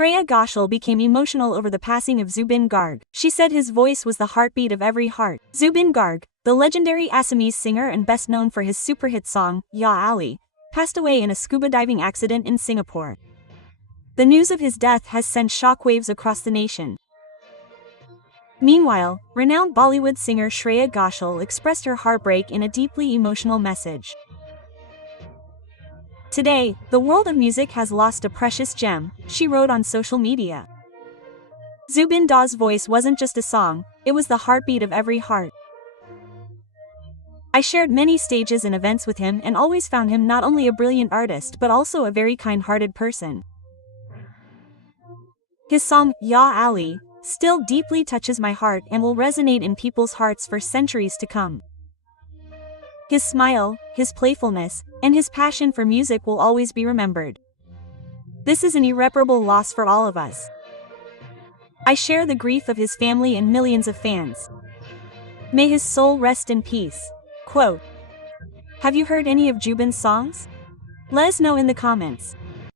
Shreya Ghoshal became emotional over the passing of Zubeen Garg. She said his voice was the heartbeat of every heart. Zubeen Garg, the legendary Assamese singer and best known for his super hit song, Ya Ali, passed away in a scuba diving accident in Singapore. The news of his death has sent shockwaves across the nation. Meanwhile, renowned Bollywood singer Shreya Ghoshal expressed her heartbreak in a deeply emotional message. "Today, the world of music has lost a precious gem," she wrote on social media. Zubeen Da's voice wasn't just a song, it was the heartbeat of every heart. "I shared many stages and events with him and always found him not only a brilliant artist but also a very kind-hearted person. His song, Ya Ali, still deeply touches my heart and will resonate in people's hearts for centuries to come. His smile, his playfulness, and his passion for music will always be remembered. This is an irreparable loss for all of us. I share the grief of his family and millions of fans. May his soul rest in peace." Quote. Have you heard any of Jubin's songs? Let us know in the comments.